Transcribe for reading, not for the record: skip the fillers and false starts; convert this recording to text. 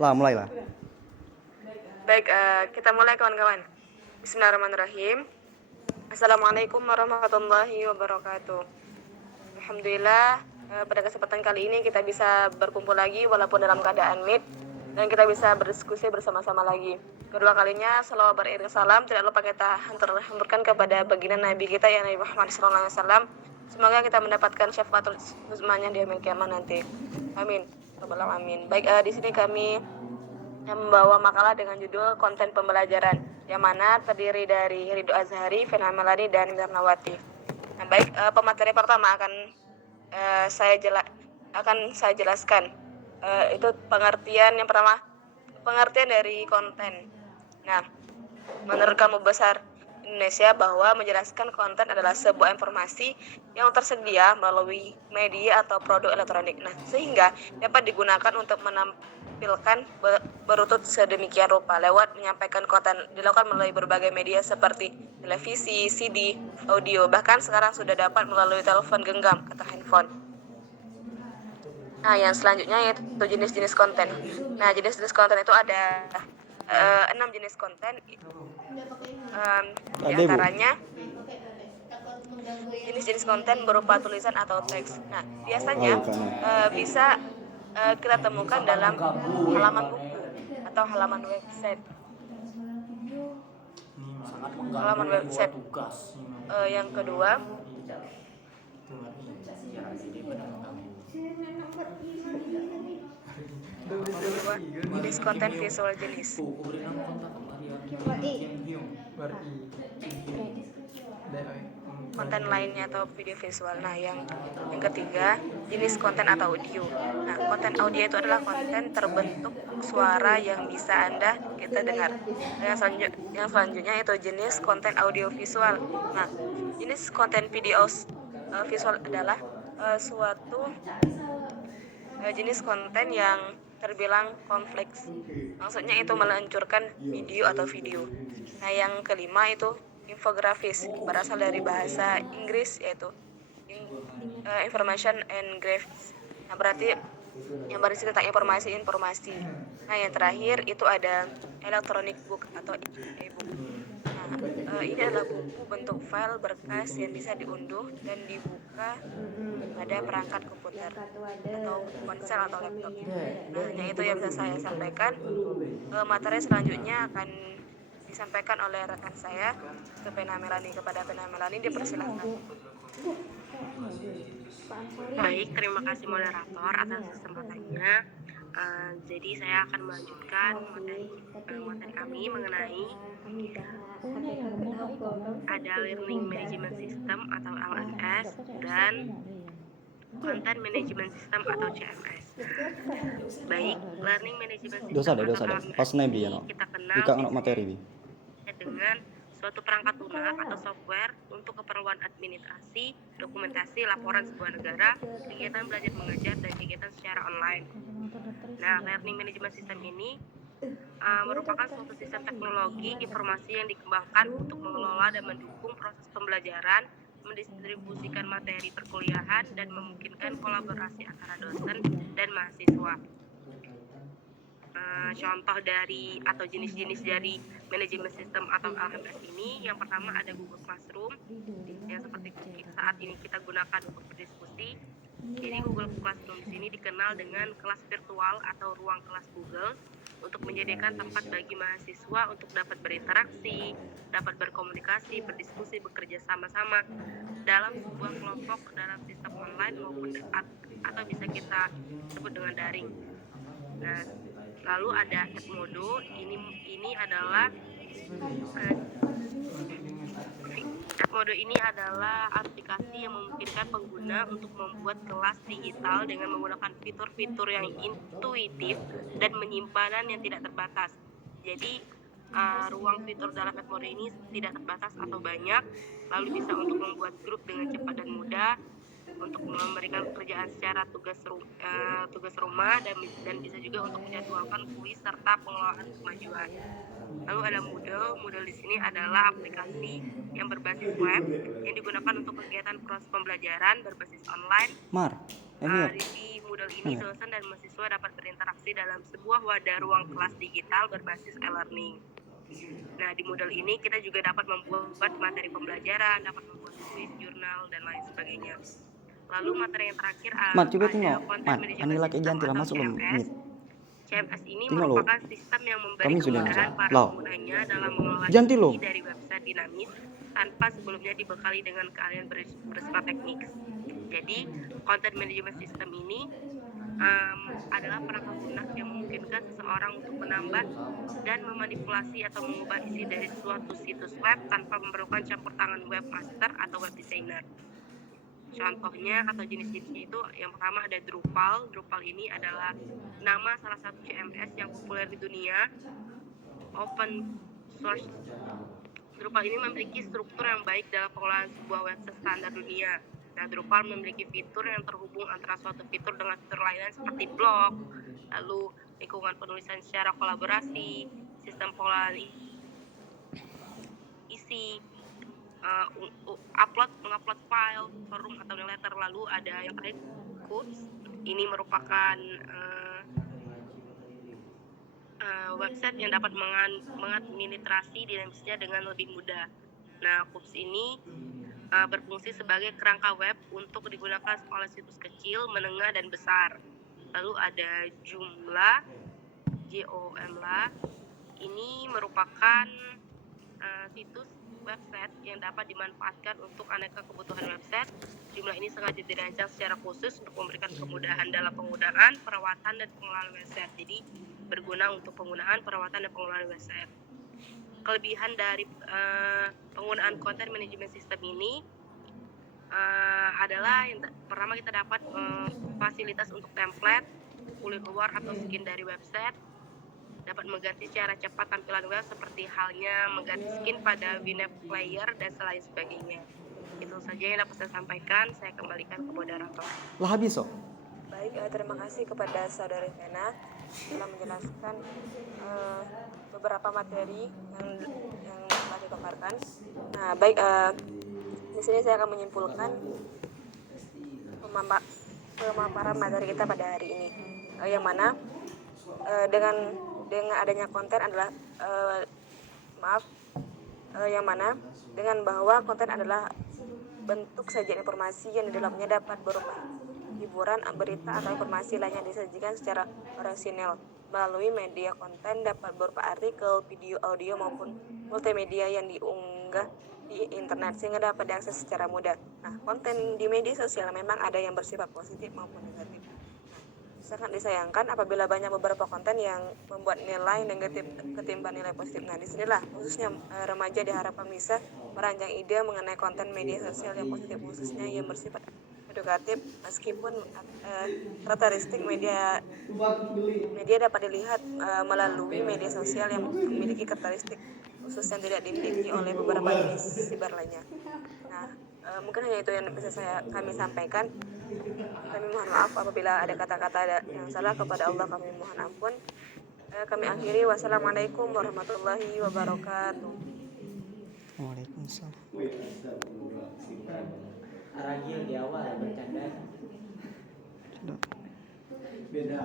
Mulailah. Baik, kita mulai kawan-kawan. Bismillahirrahmanirrahim. Assalamualaikum warahmatullahi wabarakatuh. Alhamdulillah, pada kesempatan kali ini kita bisa berkumpul lagi walaupun dalam keadaan meet, dan kita bisa berdiskusi bersama-sama lagi. Kedua kalinya, salawat beriring salam tidak lupa kita haturkan kepada baginda Nabi kita yang Nabi Muhammad SAW. Semoga kita mendapatkan syafaatul uzmanya di yaumil kiamah nanti. Amin. Amin. Baik, di sini kami yang membawa makalah dengan judul konten pembelajaran, yang mana terdiri dari Ridho Azhari, Vena Melani, dan Mirnawati. Nah, baik, pemateri pertama akan saya jelaskan. Itu pengertian yang pertama, pengertian dari konten. Nah, menurut Kamus Besar Indonesia bahwa menjelaskan konten adalah sebuah informasi yang tersedia melalui media atau produk elektronik. Nah, sehingga dapat digunakan untuk menampilkan berutut sedemikian rupa lewat menyampaikan konten dilakukan melalui berbagai media seperti televisi, CD, audio, bahkan sekarang sudah dapat melalui telepon genggam atau handphone. Nah, yang selanjutnya yaitu jenis-jenis konten. Nah, jenis-jenis konten itu ada 6 jenis konten. Di antaranya jenis-jenis konten berupa tulisan atau teks. Nah, biasanya bisa kita temukan dalam halaman buku atau halaman website. Yang kedua, jenis konten visual jenis. Konten lainnya atau video visual. Nah, yang ketiga, jenis konten atau audio. Nah, konten audio itu adalah konten terbentuk suara yang bisa kita dengar. Yang selanjutnya itu jenis konten audio visual. Nah, jenis konten video visual adalah suatu jenis konten yang terbilang kompleks. Maksudnya itu meluncurkan video atau video. Nah, yang kelima itu infografis, berasal dari bahasa Inggris yaitu information and graphics. Nah, berarti yang berisi tentang informasi. Nah, yang terakhir itu ada electronic book atau e-book. Nah, ini adalah buku bentuk file berkas yang bisa diunduh dan dibuka pada perangkat komputer atau ponsel atau laptop. Nah, hanya itu yang bisa saya sampaikan. Materi selanjutnya akan disampaikan oleh rekan saya, Vena Melani. Kepada Vena Melani dipersilakan. Baik, terima kasih moderator atas kesempatannya. Jadi saya akan melanjutkan materi kami mengenai ada Learning Management System atau LMS dan Content Management System atau CMS. Baik, Learning Management System atau LMS pas nebi ya, kita kenal materi dengan suatu perangkat lunak atau software untuk keperluan administrasi, dokumentasi, laporan sebuah negara, kegiatan belajar mengajar, dan kegiatan secara online. Nah, Learning Management System ini merupakan suatu sistem teknologi informasi yang dikembangkan untuk mengelola dan mendukung proses pembelajaran, mendistribusikan materi perkuliahan, dan memungkinkan kolaborasi antara dosen dan mahasiswa. Contoh dari atau jenis-jenis dari manajemen sistem atau LMS ini, yang pertama ada Google Classroom yang seperti saat ini kita gunakan untuk berdiskusi. Jadi Google Classroom di sini dikenal dengan kelas virtual atau ruang kelas Google untuk menyediakan tempat bagi mahasiswa untuk dapat berinteraksi, dapat berkomunikasi, berdiskusi, bekerja sama-sama dalam sebuah kelompok dalam sistem online maupun atau bisa kita sebut dengan daring. Nah, lalu ada Edmodo, ini adalah Edmodo ini adalah aplikasi yang memungkinkan pengguna untuk membuat kelas digital dengan menggunakan fitur-fitur yang intuitif dan penyimpanan yang tidak terbatas. Jadi ruang fitur dalam Edmodo ini tidak terbatas atau banyak, lalu bisa untuk membuat grup dengan cepat dan mudah, untuk memberikan pekerjaan secara tugas rumah dan bisa juga untuk menjadwalkan kuis serta pengelolaan kemajuan. Lalu ada Moodle di sini adalah aplikasi yang berbasis web yang digunakan untuk kegiatan proses pembelajaran berbasis online. Di Moodle ini, dosen dan mahasiswa dapat berinteraksi dalam sebuah wadah ruang kelas digital berbasis e-learning. Nah, di Moodle ini kita juga dapat membuat materi pembelajaran, dapat membuat kuis, jurnal, dan lain sebagainya. Lalu materi yang terakhir Mat, coba ada tengok. Content Mat, Management Anila kayak System janti lah atau masuk belum? CMS. CMS ini Tengok lo. merupakan sistem yang memberi Kami sudah kemudahan masuk. para Loh. penggunanya dalam mengelola Janti lo. isi dari website dinamis tanpa sebelumnya dibekali dengan keahlian bersifat teknik. Jadi, Content Management System ini adalah perangkat lunak yang memungkinkan seseorang untuk menambah dan memanipulasi atau mengubah isi dari suatu situs web tanpa memerlukan campur tangan webmaster atau web designer. Contohnya atau jenis-jenisnya itu yang pertama ada Drupal. Drupal ini adalah nama salah satu CMS yang populer di dunia, open source. Drupal ini memiliki struktur yang baik dalam pengelolaan sebuah website standar dunia. Nah, Drupal memiliki fitur yang terhubung antara suatu fitur dengan fitur lainnya seperti blog, lalu lingkungan penulisan secara kolaborasi, sistem pengelolaan isi, mengupload file, forum atau newsletter. Lalu ada yang terakhir Codes. Ini merupakan website yang dapat mengadministrasi dinamisnya dengan lebih mudah. Nah, Codes ini berfungsi sebagai kerangka web untuk digunakan oleh situs kecil, menengah, dan besar. Lalu ada Joomla, Joomla. Ini merupakan situs website yang dapat dimanfaatkan untuk aneka kebutuhan website. Joomla ini sengaja dirancang secara khusus untuk memberikan kemudahan dalam penggunaan, perawatan, dan pengelolaan website. Jadi berguna untuk penggunaan, perawatan, dan pengelolaan website. Kelebihan dari penggunaan Content Management System ini adalah yang pertama kita dapat fasilitas untuk template, kulit luar atau skin dari website, dapat mengganti secara cepat tampilan web seperti halnya mengganti skin pada WinApp player dan selain sebagainya. Itu saja yang dapat saya sampaikan. Saya kembalikan ke moderator. Lah habis oh. Baik, terima kasih kepada Saudari Vena telah menjelaskan beberapa materi yang telah dipaparkan. Nah, baik, di sini saya akan menyimpulkan pemaparan materi kita pada hari ini, yang mana dengan adanya konten adalah yang mana dengan bahwa konten adalah bentuk sajian informasi yang di dalamnya dapat berupa hiburan, berita, atau informasi lainnya disajikan secara rasional melalui media. Konten dapat berupa artikel, video, audio, maupun multimedia yang diunggah di internet sehingga dapat diakses secara mudah. Nah, konten di media sosial memang ada yang bersifat positif maupun negatif. Sangat disayangkan apabila banyak beberapa konten yang membuat nilai negatif ketimbang nilai positif. Nah, disinilah khususnya remaja diharapkan bisa merancang ide mengenai konten media sosial yang positif, khususnya yang bersifat edukatif. Meskipun karakteristik media dapat dilihat melalui media sosial yang memiliki karakteristik khusus yang tidak dimiliki oleh beberapa jenis siber lainnya. Nah, mungkin hanya itu yang bisa kami sampaikan. Kami mohon maaf apabila ada kata-kata yang salah. Kepada Allah kami mohon ampun. Kami akhiri. Wassalamualaikum warahmatullahi wabarakatuh. Waalaikumsalam. Aragil di awal bercanda. Sudah. Beda.